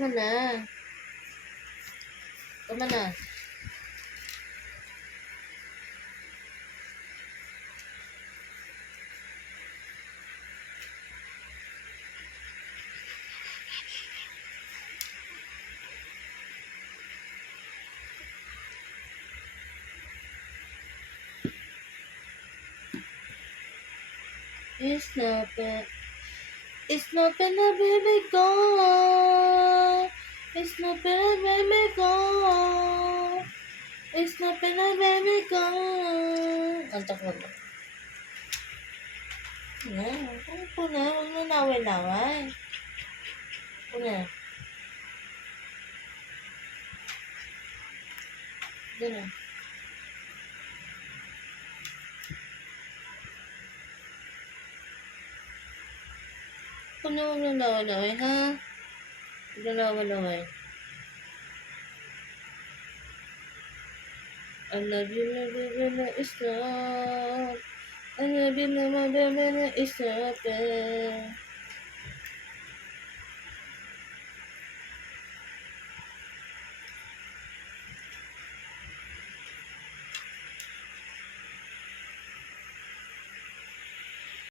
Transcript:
Tama na. Tama na. It's not been a baby go. It's not been a baby go. It's not been a baby go. Antok mo ba? Yan. Ano na? Huwag na naway-naway. Ano na? Doon na. Huwag na naway-naway, ha? Huwag na naway-naway. I love you, baby, it's not. I love you, my baby, it's not.